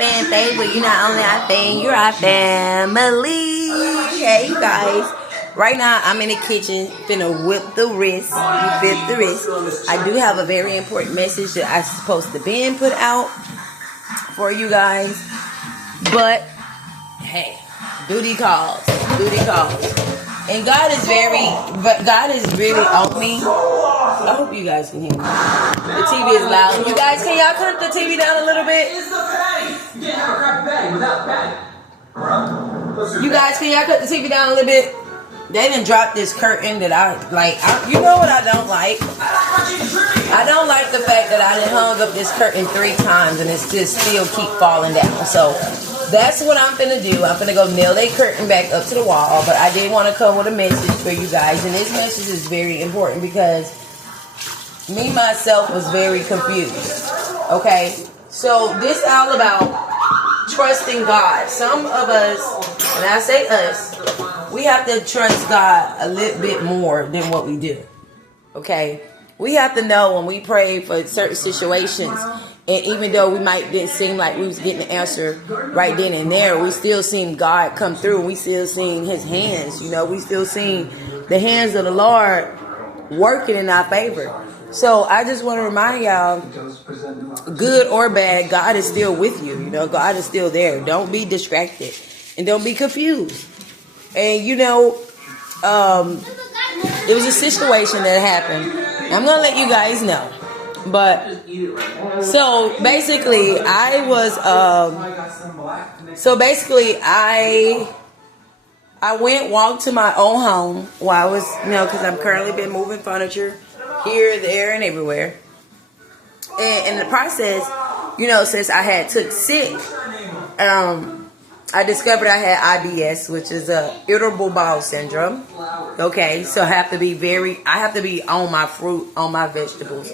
fan favorite. You're not only our fan, you're our family. Hey, you guys. Right now, I'm in the kitchen, finna whip the wrist. You whip the wrist. I do have a very important message that I'm supposed to be put out for you guys. But, hey, duty calls. Duty calls. And God is really on me. I hope you guys can hear me. The TV is loud. You guys, can y'all cut the TV down a little bit? You guys, can y'all cut the TV down a little bit? They done dropped this curtain that I like. You know what I don't like? I don't like the fact that I done hung up this curtain 3 times and it's just still keep falling down. So that's what I'm finna do. I'm finna go nail that curtain back up to the wall. But I did want to come with a message for you guys. And this message is very important because me, myself, was very confused. Okay? So this is all about trusting God. Some of us, and I say us, we have to trust God a little bit more than what we do. Okay? We have to know when we pray for certain situations, and even though we didn't seem like we was getting the answer right then and there, we still seen God come through. We still seen his hands, we still seen the hands of the Lord working in our favor. So I just want to remind y'all, good or bad, God is still with you. God is still there. Don't be distracted and don't be confused. And it was a situation that happened. I'm going to let you guys know. But, so basically, I walked to my own home while I was, because I've currently been moving furniture here, there, and everywhere. And in the process, since I had took sick, I discovered I had IBS, which is irritable bowel syndrome. Okay, so I have to be on my fruit, on my vegetables,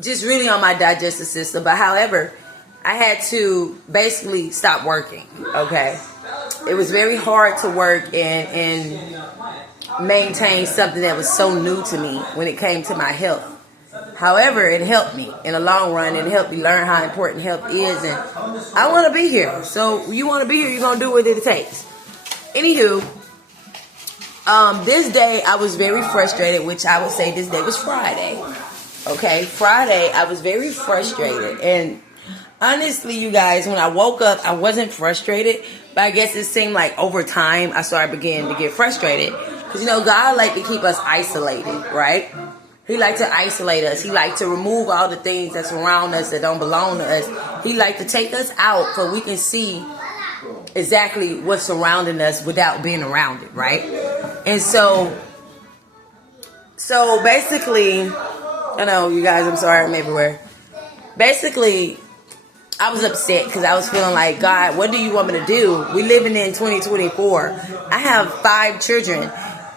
just really on my digestive system. But however, I had to basically stop working. Okay, it was very hard to work and maintain something that was so new to me when it came to my health. However, it helped me in the long run and helped me learn how important health is. And I want to be here. So you want to be here, you're going to do what it takes. Anywho, this day I was very frustrated, which I would say this day was Friday. Okay, Friday I was very frustrated. And honestly, you guys, when I woke up, I wasn't frustrated. But I guess it seemed like over time I started beginning to get frustrated. Because, God like to keep us isolated, right? He like to isolate us. He like to remove all the things that's around us that don't belong to us. He like to take us out so we can see exactly what's surrounding us without being around it, right? And so basically, I know you guys, I'm sorry, I'm everywhere. Basically, I was upset because I was feeling like, God, what do you want me to do? We living in 2024. I have 5 children.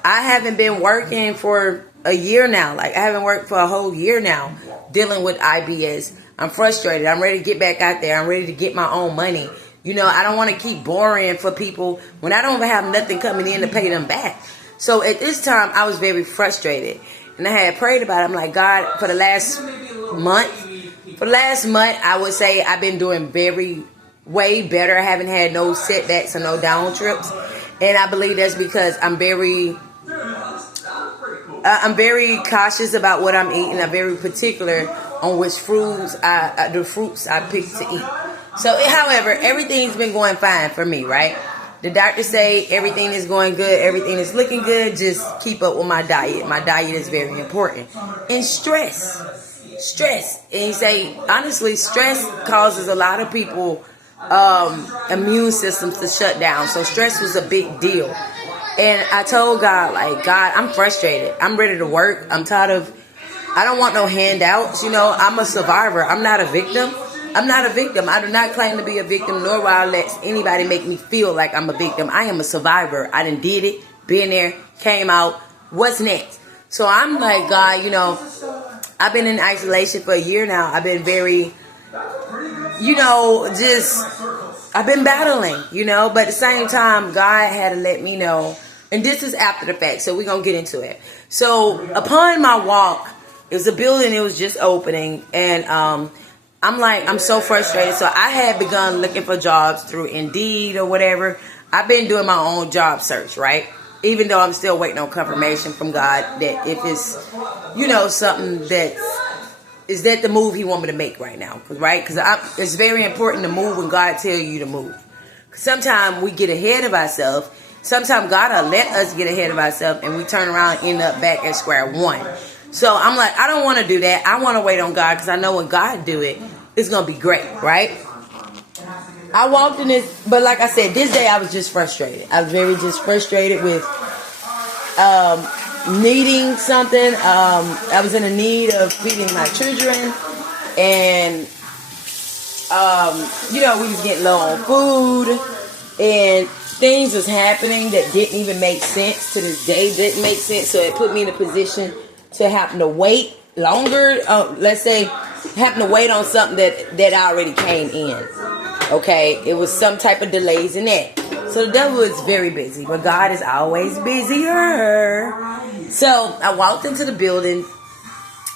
I haven't been working for a year now. Like, I haven't worked for a whole year now dealing with IBS. I'm frustrated. I'm ready to get back out there. I'm ready to get my own money. I don't want to keep borrowing for people when I don't have nothing coming in to pay them back. So at this time, I was very frustrated. And I had prayed about it. I'm like, God, for the last month, I would say I've been doing way better. I haven't had no setbacks or no down trips. And I believe that's because I'm very cautious about what I'm eating. I'm very particular on which fruits I pick to eat. So, however, everything's been going fine for me, right? The doctors say everything is going good, everything is looking good. Just keep up with my diet. My diet is very important. And stress. And you say, honestly, stress causes a lot of people immune systems to shut down. So stress was a big deal. And I told God, God, I'm frustrated. I'm ready to work. I'm tired of, I don't want no handouts. I'm a survivor. I'm not a victim. I do not claim to be a victim, nor will I let anybody make me feel like I'm a victim. I am a survivor. I done did it, been there, came out. What's next? So I'm like, God, I've been in isolation for a year now. I've been very, I've been battling, but at the same time, God had to let me know. And this is after the fact, so we're going to get into it. So upon my walk, it was a building, it was just opening. And I'm like, I'm so frustrated. So I had begun looking for jobs through Indeed or whatever. I've been doing my own job search, right? Even though I'm still waiting on confirmation from God that if it's, something is that the move he want me to make right now, right? Because it's very important to move when God tells you to move. Sometimes we get ahead of ourselves. Sometimes God will let us get ahead of ourselves and we turn around and end up back at square one. So I'm like, I don't want to do that. I want to wait on God because I know when God do it, it's going to be great, right? I walked in this, but like I said, this day I was just frustrated. I was very just frustrated with needing something. I was in a need of feeding my children, and we was getting low on food, and things was happening that didn't even make sense. To this day didn't make sense. So it put me in a position to have to wait longer. Let's say having to wait on something that already came in. Okay, it was some type of delays in that. So the devil is very busy, but God is always busier. So I walked into the building.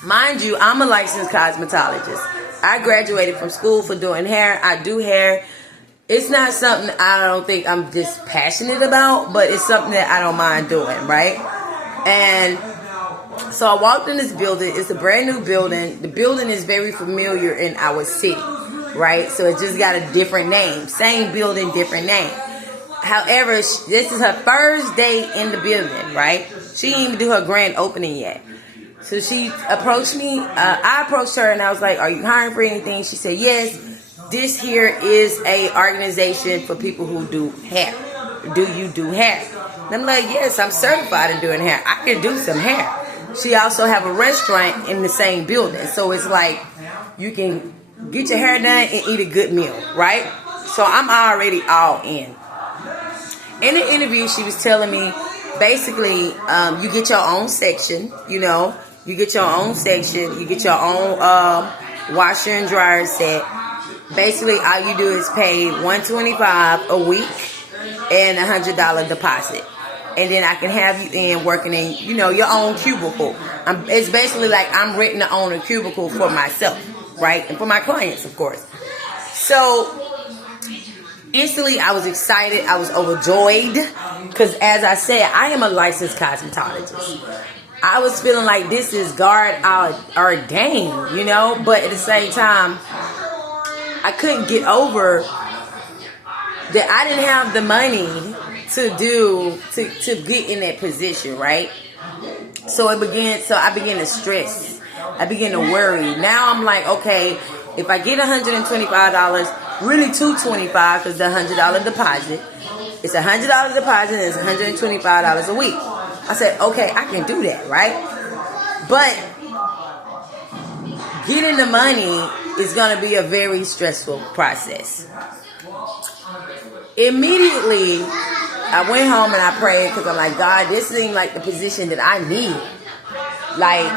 Mind you, I'm a licensed cosmetologist. I graduated from school for doing hair. I do hair. It's not something I don't think I'm just passionate about, but it's something that I don't mind doing, right? And so I walked in this building. It's a brand new building. The building is very familiar in our city, right? So it just got a different name. Same building, different name. However, this is her first day in the building, right? She didn't even do her grand opening yet. So she approached me. I approached her and I was like, are you hiring for anything? She said, yes. This here is a organization for people who do hair. Do you do hair? And I'm like, yes, I'm certified in doing hair. I can do some hair. She also have a restaurant in the same building. So it's like you can get your hair done and eat a good meal, right? So I'm already all in. In the interview, she was telling me, basically, you get your own section, you get your own section, you get your own washer and dryer set. Basically, all you do is pay $125 a week and $100 deposit. And then I can have you in working in, your own cubicle. It's basically like I'm renting to own a cubicle for myself, right? And for my clients, of course. So instantly, I was excited. I was overjoyed because, as I said, I am a licensed cosmetologist. I was feeling like this is God ordained, but at the same time, I couldn't get over that I didn't have the money to get in that position, right? So I began to stress. I began to worry. Now I'm like, okay, if I get $125, really $225 because the $100 deposit. It's $100 deposit and it's $125 a week. I said, okay, I can do that, right? But getting the money is going to be a very stressful process. Immediately, I went home and I prayed because I'm like, God, this seems like the position that I need. Like,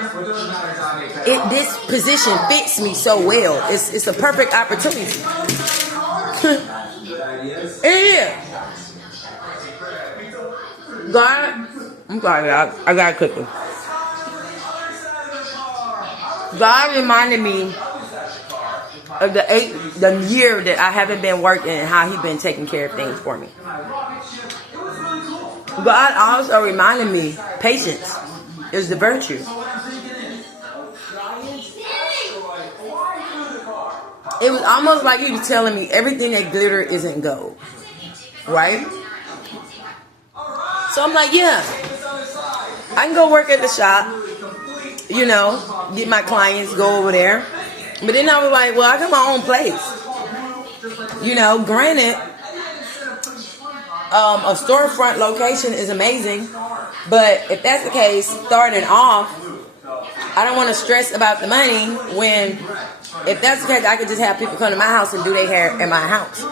this position fits me so well. It's a perfect opportunity. Yeah. God, I'm sorry, I got cooking. God reminded me of the year that I haven't been working and how He's been taking care of things for me. God also reminded me patience is the virtue. It was almost like He was telling me everything that glitter isn't gold, right? So I'm like, yeah, I can go work at the shop, get my clients, go over there. But then I was like, well, I got my own place. Granted, a storefront location is amazing. But if that's the case, starting off, I don't want to stress about the money when, if that's the case, I could just have people come to my house and do their hair at my house.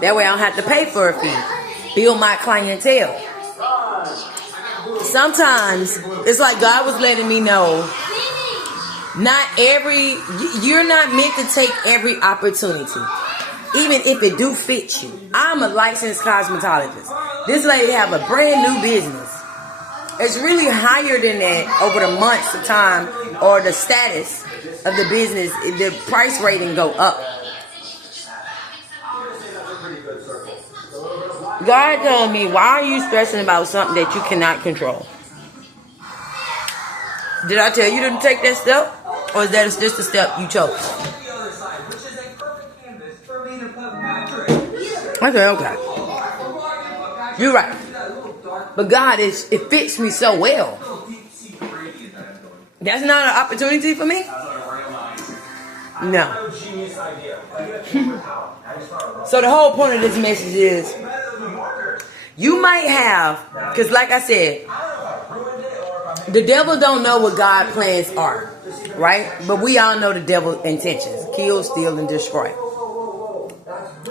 That way I don't have to pay for a fee. Build my clientele. Sometimes it's like God was letting me know you're not meant to take every opportunity, even if it do fit you. I'm a licensed cosmetologist. This lady have a brand new business. It's really higher than that over the months of time or the status of the business, the price rating go up. God told me, why are you stressing about something that you cannot control? Did I tell you to take that step? Or is that just a step you chose? Okay. You're right. But God, it fits me so well. That's not an opportunity for me? No. So the whole point of this message is, you might have, because like I said, the devil don't know what God's plans are, right? But we all know the devil's intentions: kill, steal, and destroy.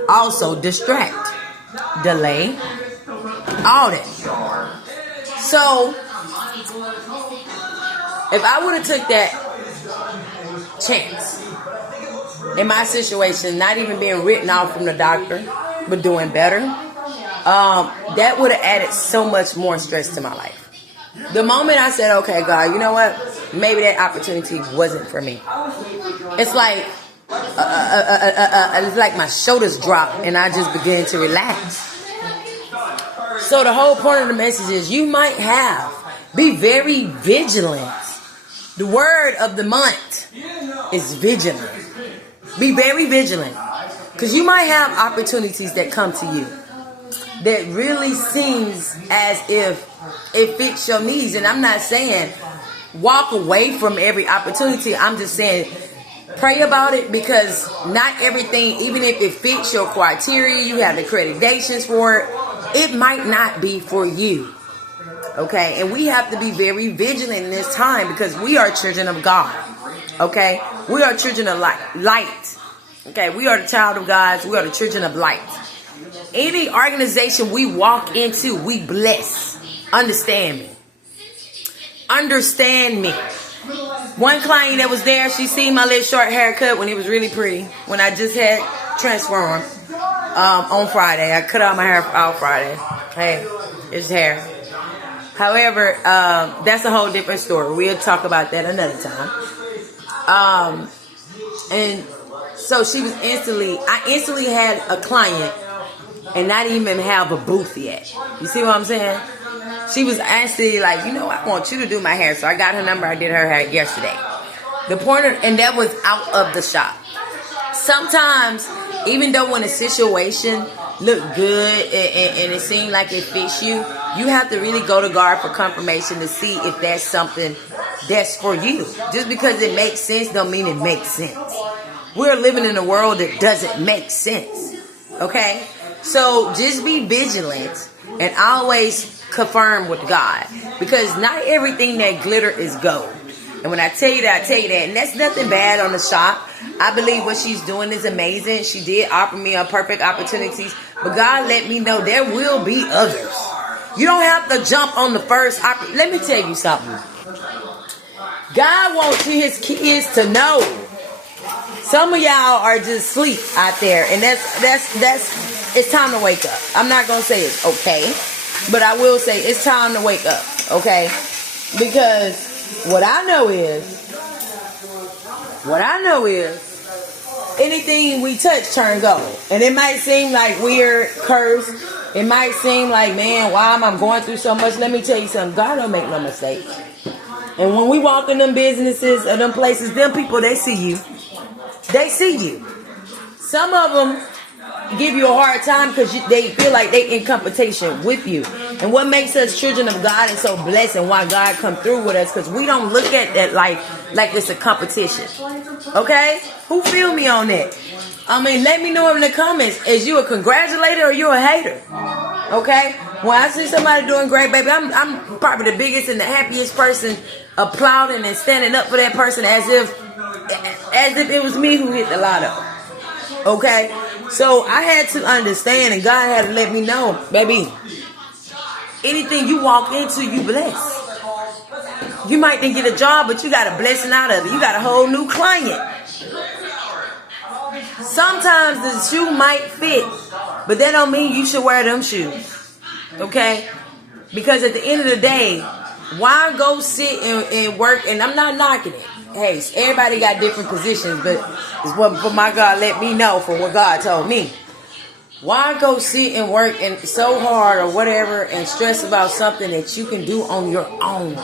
Also distract, delay, all that. So if I would have took that chance in my situation, not even being written out from the doctor, but doing better, that would have added so much more stress to my life. The moment I said, okay, God, you know what? Maybe that opportunity wasn't for me. It's like my shoulders dropped and I just began to relax. So the whole point of the message is, you might be very vigilant. The word of the month is vigilant. Be very vigilant. Because you might have opportunities that come to you that really seems as if it fits your needs. And I'm not saying walk away from every opportunity. I'm just saying pray about it, because not everything, even if it fits your criteria, you have the accreditations for it, it might not be for you. Okay? And we have to be very vigilant in this time, because we are children of God. Okay? We are children of light. Okay? We are the child of God. We are the children of light. Any organization we walk into, we bless. Understand me. Understand me. One client that was there, she seen my little short haircut when it was really pretty, when I just had transformed on Friday. I cut out my hair out Friday. Hey, it's hair. However, that's a whole different story. We'll talk about that another time. And so she was I instantly had a client and not even have a booth yet. You see what I'm saying? She was actually like, you know, I want you to do my hair. So I got her number. I did her hair yesterday. And that was out of the shop. Sometimes, even though when a situation look good and it seemed like it fits you, you have to really go to God for confirmation to see if that's something that's for you. Just because it makes sense don't mean it makes sense. We're living in a world that doesn't make sense. Okay? So just be vigilant and always confirm with God, because not everything that glitter is gold. And when I tell you that, I tell you that. And that's nothing bad on the shop. I believe what she's doing is amazing. She did offer me a perfect opportunities, but God let me know there will be others. You don't have to jump on the first opportunity. Let me tell you something. God wants his kids to know. Some of y'all are just asleep out there, and that's it's time to wake up. I'm not gonna say it's okay, but I will say it's time to wake up, okay? Because what I know is anything we touch turns gold. And it might seem like weird, cursed. It might seem like, man, why am I going through so much? Let me tell you something. God don't make no mistakes. And when we walk in them businesses or them places, them people, they see you. They see you. Some of them give you a hard time because they feel like they in competition with you. And what makes us children of God and so blessed, and why God come through with us, because we don't look at that like it's a competition. Okay? Who feel me on that? I mean, let me know in the comments. Is you a congratulator or you a hater? Okay? When I see somebody doing great, baby, I'm probably the biggest and the happiest person, applauding and standing up for that person as if it was me who hit the lotto. Okay? So I had to understand, and God had to let me know, baby, anything you walk into, you bless. You might didn't get a job, but you got a blessing out of it. You got a whole new client. Sometimes the shoe might fit, but that don't mean you should wear them shoes. Okay? Because at the end of the day, why go sit and work? And I'm not knocking it. hey, everybody got different positions, but it's what my God let me know for what God told me. Why go sit and work and so hard or whatever and stress about something that you can do on your own?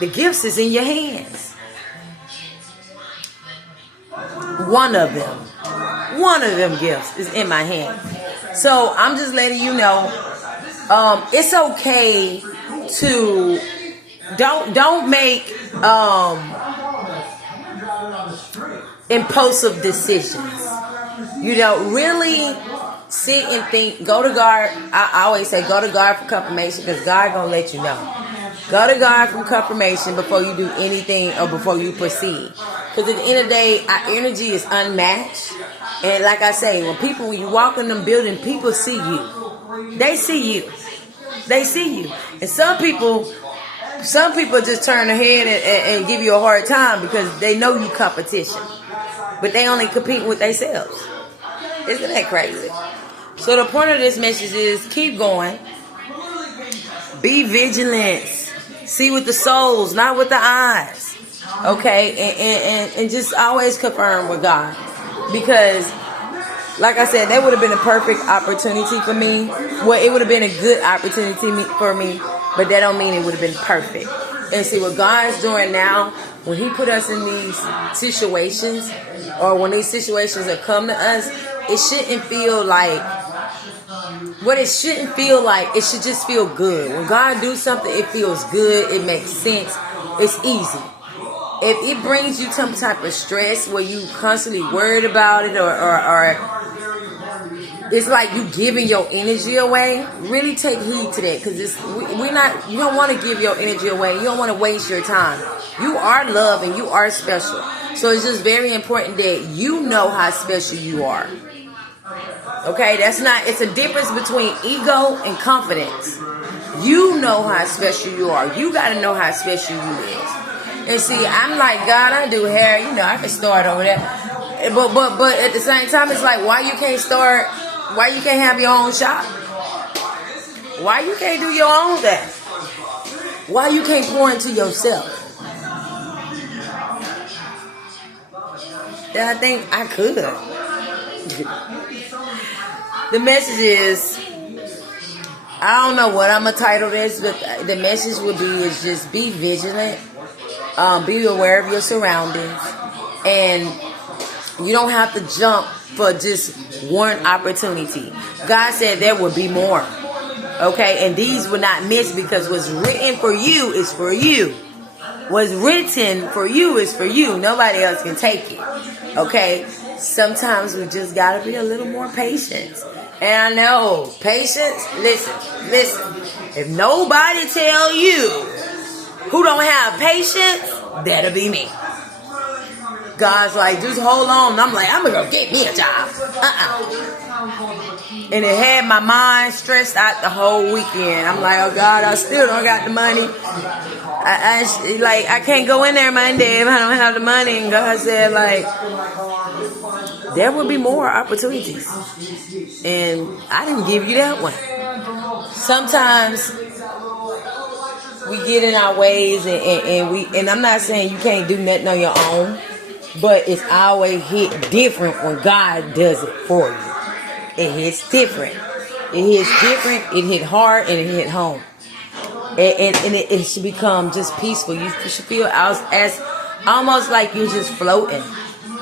The gifts is in your hands. One of them gifts is in my hand. So I'm just letting you know, it's okay to don't make impulsive decisions. Really sit and think. Go to God. I always say go to God for confirmation, because God gonna let you know. Go to God for confirmation before you do anything or before you proceed. Because at the end of the day, our energy is unmatched. And like I say, when you walk in them buildings, people see you. They see you. They see you. And some people just turn their head and give you a hard time because they know you competition. But they only compete with themselves. Isn't that crazy? So the point of this message is keep going. Be vigilant. See with the souls, not with the eyes. Okay? And just always confirm with God. Because, like I said, that would have been a perfect opportunity for me. Well, it would have been a good opportunity for me. But that don't mean it would have been perfect. And see what God's doing now, when He put us in these situations, or when these situations have come to us, it shouldn't feel like what it shouldn't feel like. It should just feel good. When God do something, it feels good. It makes sense. It's easy. If it brings you some type of stress where you constantly worried about it, or it's like you giving your energy away, really take heed to that, because you don't want to give your energy away. You don't want to waste your time. You are loved and you are special. So it's just very important that you know how special you are. Okay, it's a difference between ego and confidence. You know how special you are. You got to know how special you is. And see, I'm like, God, I do hair. I can start over there. But at the same time, it's like, why you can't start? Why you can't have your own shop? Why you can't do your own thing? Why you can't pour into yourself? Then I think I could. The message is, I don't know what I'm going to title this, but the message would be is just be vigilant. Be aware of your surroundings. And you don't have to jump for just one opportunity. God said there will be more. Okay? And these will not miss, because what's written for you is for you. What's written for you is for you. Nobody else can take it. Okay? Sometimes we just got to be a little more patient. And I know, patience, listen. If nobody tell you who don't have patience, that'll be me. God's like, just hold on. I'm like, I'm going to go get me a job. And it had my mind stressed out the whole weekend. I'm like, oh God, I still don't got the money. I can't go in there Monday if I don't have the money. And God said, like, there will be more opportunities. And I didn't give you that one. Sometimes we get in our ways and I'm not saying you can't do nothing on your own, but it's always hit different when God does it for you. It hits different. It hit hard and it hit home. And it should become just peaceful. You should feel as almost like you're just floating.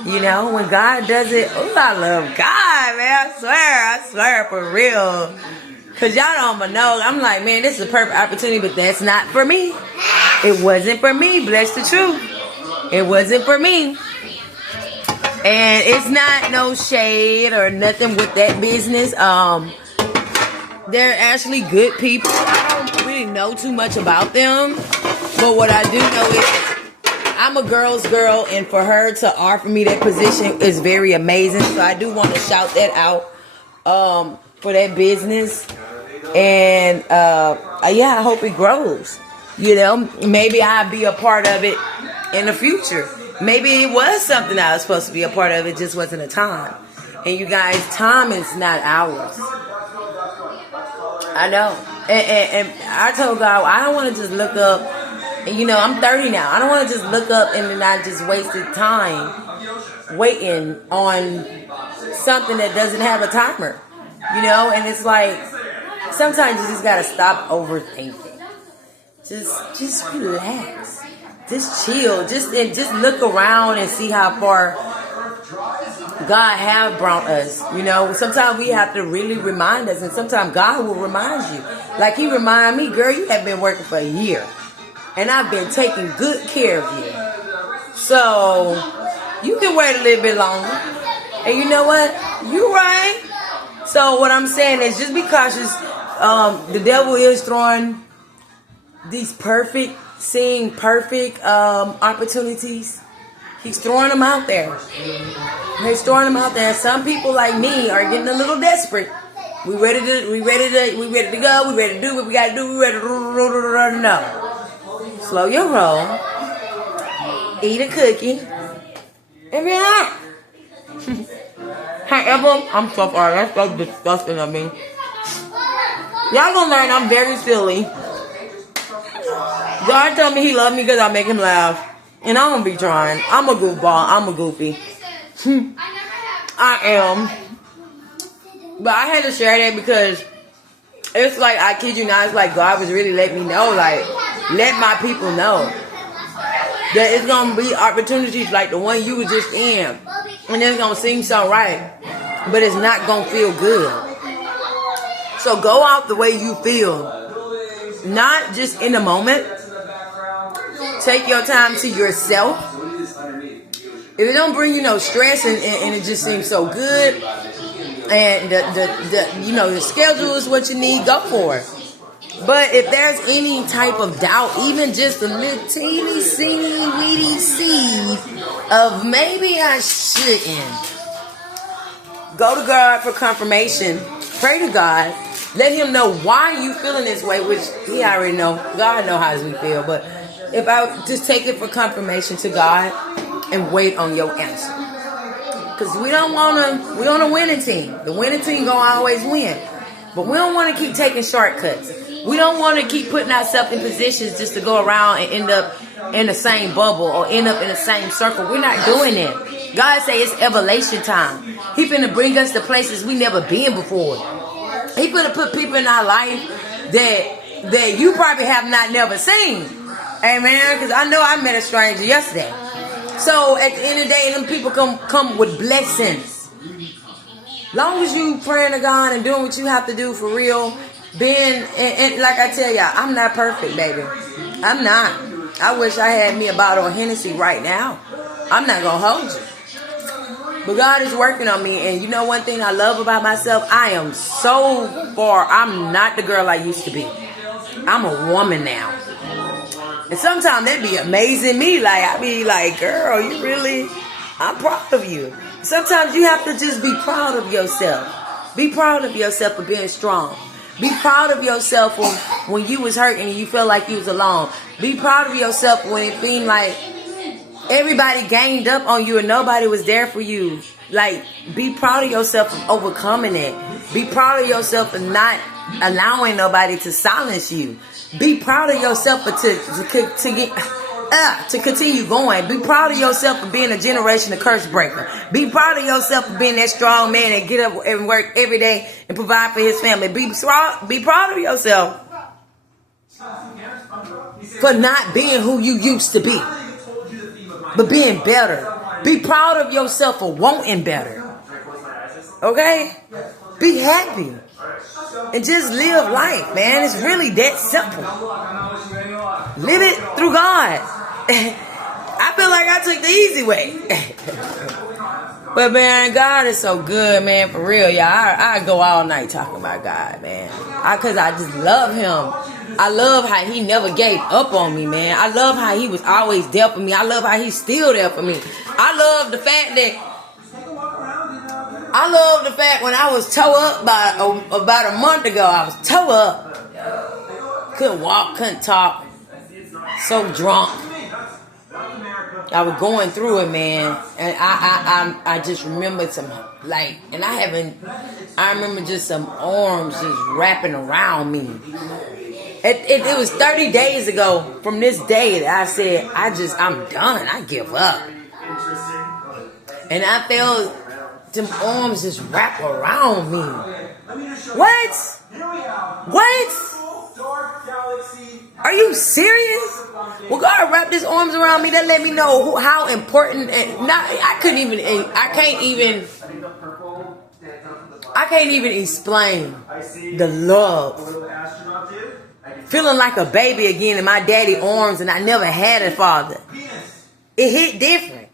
When God does it, I love God, man. I swear for real. Because y'all don't know. I'm like, man, this is a perfect opportunity, but that's not for me. It wasn't for me. Bless the truth. It wasn't for me. And it's not no shade or nothing with that business. They're actually good people. I don't really know too much about them. But what I do know is I'm a girl's girl. And for her to offer me that position is very amazing. So I do want to shout that out for that business. And I hope it grows. Maybe I'll be a part of it in the future. Maybe it was something I was supposed to be a part of. It just wasn't a time. And you guys, time is not ours. I know. And I told God, I don't want to just look up And I'm 30 now. I don't want to just look up and then I just wasted time waiting on something that doesn't have a timer. And it's like, sometimes you just gotta stop overthinking. Just relax. Just chill. Just look around and see how far God have brought us. Sometimes we have to really remind us, and sometimes God will remind you. Like He remind me, girl, you have been working for a year, and I've been taking good care of you. So you can wait a little bit longer. And you know what? You're right. So what I'm saying is, just be cautious. The devil is throwing these perfect opportunities. He's throwing them out there. He's throwing them out there. Some people like me are getting a little desperate. We ready to go. We ready to do what we gotta do. We ready to no. Slow your roll. Eat a cookie. And be alright. However, I'm so sorry. That's so disgusting of me. Y'all gonna learn I'm very silly. God told me He loved me because I make Him laugh. And I'm gonna be trying. I'm a goofball. I'm a goofy. I am. But I had to share that because it's like, I kid you not, it's like God was really letting me know, like, let my people know that it's gonna be opportunities like the one you were just in. And it's gonna seem so right, but it's not gonna feel good. So go out the way you feel. Not just in the moment. Take your time to yourself. If it don't bring you no stress and it just seems so good, and the schedule is what you need, go for it. But if there's any type of doubt, even just a little teeny weedy seed of maybe I shouldn't, go to God for confirmation. Pray to God. Let Him know why you feeling this way, which He already know. God know how we feel, but if I just take it for confirmation to God and wait on your answer. Because we on a winning team. The winning team gonna always win. But we don't want to keep taking shortcuts. We don't want to keep putting ourselves in positions just to go around and end up in the same bubble or end up in the same circle. We're not doing it. God say it's evolution time. He finna bring us to places we never been before. He finna put people in our life that you probably have not never seen. Amen. Because I know I met a stranger yesterday. So at the end of the day, them people come with blessings. Long as you praying to God and doing what you have to do for real, being and like I tell y'all, I'm not perfect, baby. I'm not. I wish I had me a bottle of Hennessy right now. I'm not gonna hold you. But God is working on me, and you know one thing I love about myself, I am so far. I'm not the girl I used to be. I'm a woman now. And sometimes that be amazing me. Like, I be like, girl, you really, I'm proud of you. Sometimes you have to just be proud of yourself. Be proud of yourself for being strong. Be proud of yourself when you was hurting and you felt like you was alone. Be proud of yourself when it seemed like everybody ganged up on you and nobody was there for you. Like, be proud of yourself for overcoming it. Be proud of yourself for not allowing nobody to silence you. Be proud of yourself for to continue going. Be proud of yourself for being a generational curse breaker. Be proud of yourself for being that strong man that get up and work every day and provide for his family. Be proud of yourself for not being who you used to be, but being better. Be proud of yourself for wanting better. Okay? Be happy. And just live life, man. It's really that simple. Live it through God. I feel like I took the easy way. But man, God is so good, man. For real, y'all. I go all night talking about God, man. Because I just love Him. I love how He never gave up on me, man. I love how He was always there for me. I love how He's still there for me. I love the fact when I was toe up about a month ago. I was toe up. Couldn't walk, couldn't talk. So drunk. I was going through it, man. And I just remember some, like, and I remember just some arms just wrapping around me. It was 30 days ago from this day that I said, I'm done. I give up. And I felt them arms just wrap around me. What? What? Are you serious? Well, God wrapped his arms around me. That let me know how important. And I can't even explain the love. Feeling like a baby again in my daddy's arms, and I never had a father. It hit different.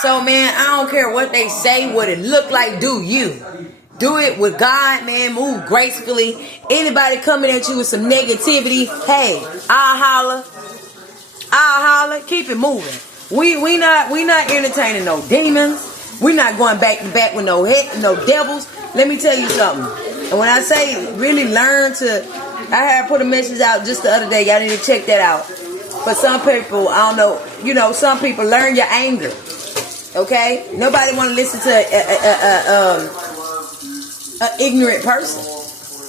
So, man, I don't care what they say, what it look like. Do you? Do it with God, man. Move gracefully. Anybody coming at you with some negativity, hey, I'll holler. Keep it moving. We not entertaining no demons. We not going back to back with no devils. Let me tell you something. And when I say really learn to, I had put a message out just the other day. Y'all need to check that out. For some people, I don't know. Some people learn your anger. Okay, nobody want to listen to an ignorant person,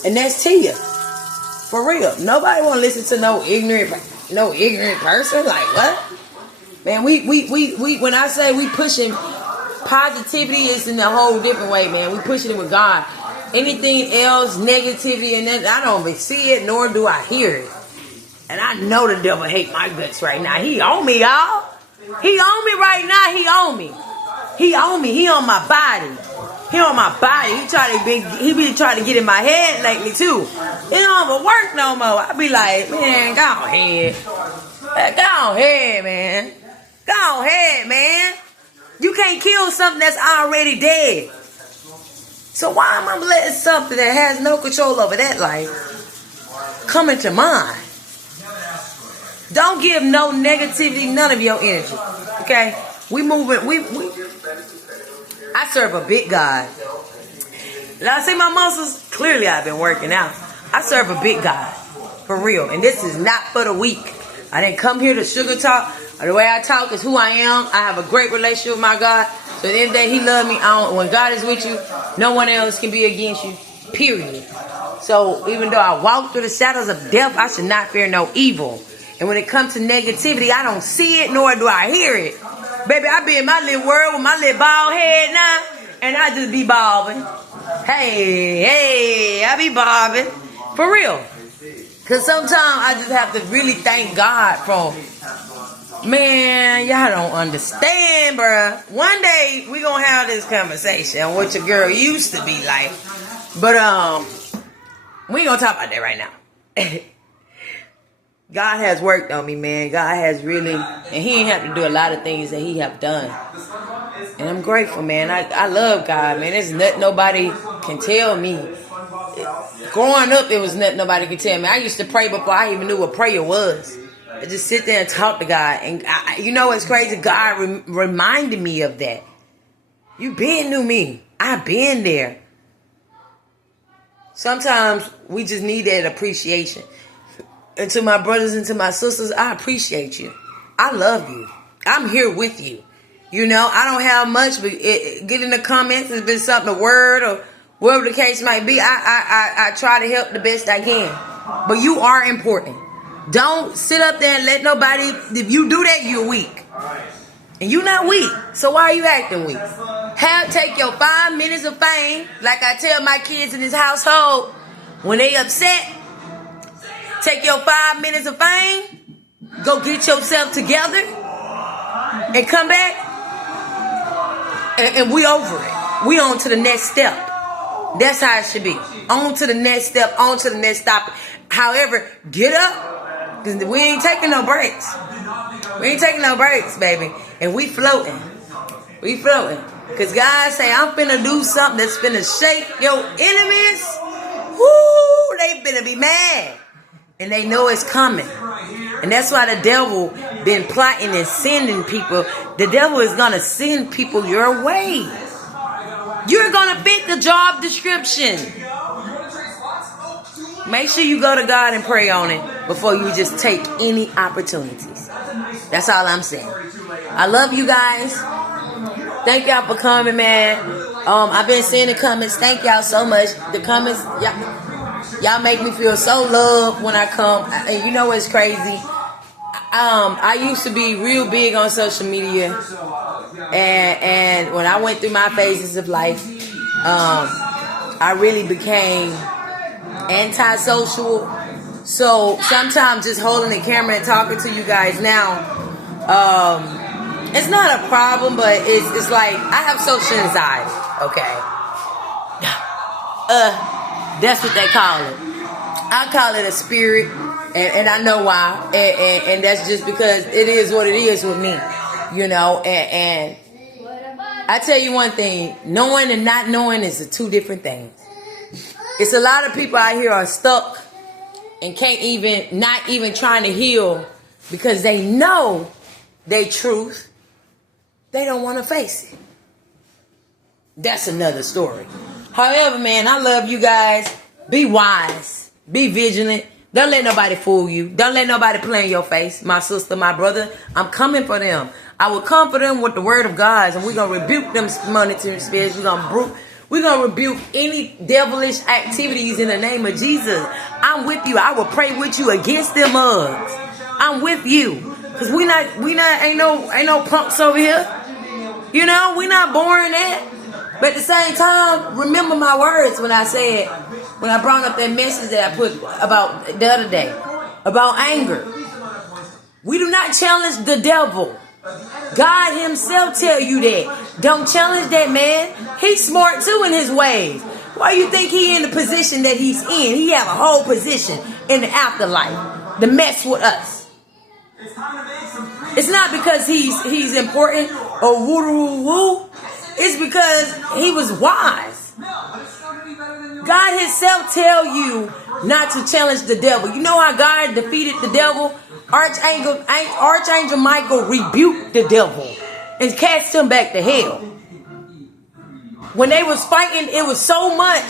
and that's Tia. For real, nobody want to listen to no ignorant person. Like what? Man, we when I say we pushing positivity, is in a whole different way, man. We pushing it with God. Anything else, negativity, and then I don't even see it, nor do I hear it. And I know the devil hate my guts right now. He on me, y'all. He on me right now. He on me. He on me. He on my body. He on my body. He be trying to get in my head lately too. It don't even work no more. I be like, man, go ahead. Go ahead, man. Go ahead, man. You can't kill something that's already dead. So why am I letting something that has no control over that life come into mine? Don't give no negativity none of your energy. Okay? We moving. I serve a big God. Now I see my muscles. Clearly I've been working out. I serve a big God. For real. And this is not for the weak. I didn't come here to sugar talk. The way I talk is who I am. I have a great relationship with my God. So at the end of the day, he loves me. When God is with you, no one else can be against you. Period. So even though I walk through the shadows of death, I should not fear no evil. And when it comes to negativity, I don't see it, nor do I hear it. Baby, I be in my little world with my little bald head now, and I just be bobbing. Hey, I be bobbing. For real. Because sometimes I just have to really thank God for, man, y'all don't understand, bruh. One day, we going to have this conversation on what your girl used to be like. But, we ain't going to talk about that right now. God has worked on me, man. God has really, and he ain't have to do a lot of things that he have done. And I'm grateful, man. I love God, man. There's nothing nobody can tell me. Growing up, it was nothing nobody could tell me. I used to pray before I even knew what prayer was. I just sit there and talk to God. And you know what's crazy? God reminded me of that. You been knew me. I been there. Sometimes we just need that appreciation. And to my brothers and to my sisters, I appreciate you. I love you. I'm here with you. You know, I don't have much, but get in the comments. It's been something, a word or whatever the case might be. I try to help the best I can. But you are important. Don't sit up there and let nobody, if you do that, you're weak. And you're not weak. So why are you acting weak? Take your 5 minutes of fame, like I tell my kids in this household, when they upset, take your 5 minutes of fame, go get yourself together, and come back, and we over it. We on to the next step. That's how it should be. On to the next step, on to the next stop. However, get up, because we ain't taking no breaks. We ain't taking no breaks, baby. And we floating. We floating. Because God say, I'm finna do something that's finna shake your enemies. Woo, they finna be mad. And they know it's coming. And that's why the devil been plotting and sending people. The devil is going to send people your way. You're going to fit the job description. Make sure you go to God and pray on it before you just take any opportunities. That's all I'm saying. I love you guys. Thank y'all for coming, man. I've been seeing the comments. Thank y'all so much. The comments, y'all. Y'all make me feel so loved when I come. And you know what's crazy? I used to be real big on social media, and when I went through my phases of life, I really became antisocial. So sometimes just holding the camera and talking to you guys now, it's not a problem, but it's like I have social anxiety. Okay, that's what they call it. I call it a spirit. And I know why, and that's just because it is what it is with me, you know. And I tell you one thing: knowing and not knowing is two different things. It's a lot of people out here are stuck and not even trying to heal because they know their truth. They don't want to face it. That's another story. However, man, I love you guys. Be wise. Be vigilant. Don't let nobody fool you. Don't let nobody play in your face. My sister, my brother, I'm coming for them. I will come for them with the word of God, and we're going to rebuke them monitoring spirits. We're going to rebuke any devilish activities in the name of Jesus. I'm with you. I will pray with you against them mugs. I'm with you. Because ain't no punks over here. You know, we not boring that. But at the same time, remember my words when I brought up that message that I put about the other day, about anger. We do not challenge the devil. God himself tell you that. Don't challenge that man. He's smart too in his ways. Why do you think he in the position that he's in? He have a whole position in the afterlife to mess with us. It's not because he's important or woo-woo-woo. It's because he was wise. God himself tell you not to challenge the devil. You know how God defeated the devil? Archangel Michael rebuked the devil and cast him back to hell. When they was fighting, it was so much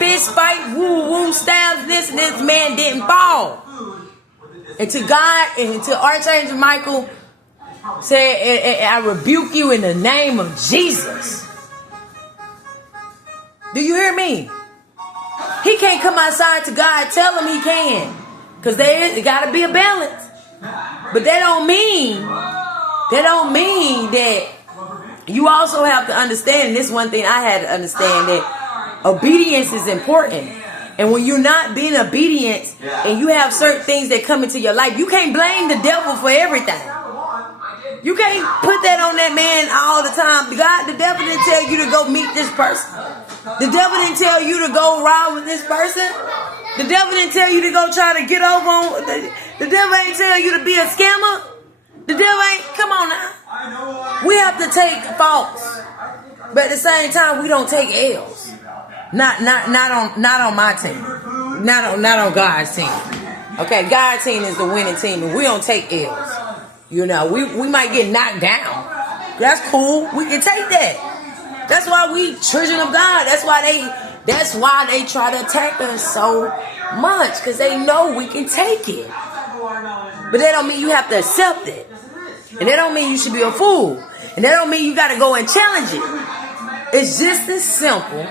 fist fight, woo, stabs, this man didn't fall. And to God and to Archangel Michael said, I rebuke you in the name of Jesus. Do you hear me? He can't come outside to God. Tell him he can. Because there got to be a balance. But that don't mean that you also have to understand, and this one thing I had to understand, that obedience is important. And when you're not being obedient and you have certain things that come into your life, you can't blame the devil for everything. You can't put that on that man all the time. The devil didn't tell you to go meet this person. The devil didn't tell you to go ride with this person. The devil didn't tell you to go try to get over on. The devil ain't tell you to be a scammer. The devil ain't. Come on now. We have to take faults, but at the same time, we don't take L's. Not on my team. Not on God's team. Okay, God's team is the winning team, and we don't take L's. You know, we might get knocked down. That's cool. We can take that. That's why we children of God. That's why they try to attack us so much, because they know we can take it. But that don't mean you have to accept it. And that don't mean you should be a fool. And that don't mean you got to go and challenge it. It's just as simple.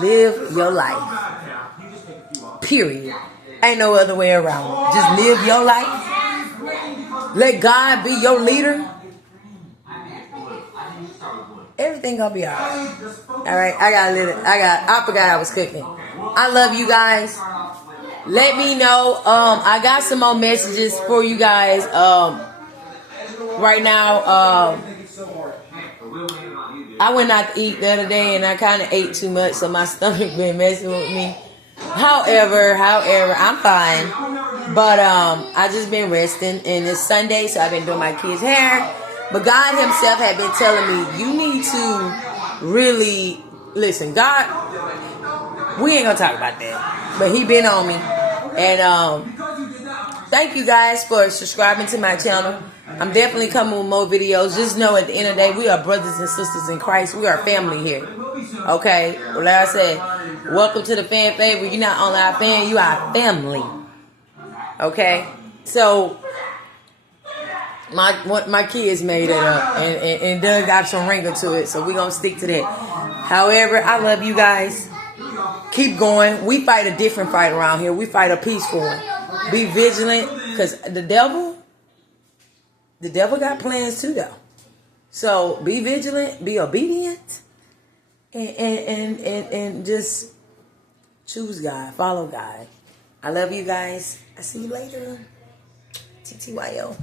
Live your life. Period. Ain't no other way around it. Just live your life. Let God be your leader. Everything gonna be alright. Alright, I forgot I was cooking. I love you guys. Let me know. I got some more messages for you guys. Right now, I went out to eat the other day and I kind of ate too much, so my stomach been messing with me. However, I'm fine. But I just been resting, and it's Sunday, so I've been doing my kids' hair. But God himself had been telling me, you need to really listen. God, we ain't gonna talk about that, but he been on me. And thank you guys for subscribing to my channel. I'm definitely coming with more videos. Just know at the end of the day, we are brothers and sisters in Christ. We are family here. Okay? Well, like I said, welcome to the fan favorite. You're not only our fan, you are family. Okay? So, my kids made it up. And Doug got some wrinkle to it. So, we're going to stick to that. However, I love you guys. keep going. We fight a different fight around here. We fight a peaceful one. Be vigilant, because the devil got plans too, though. So be vigilant, be obedient, and just choose God, follow God. I love you guys. I see you later. TTYO.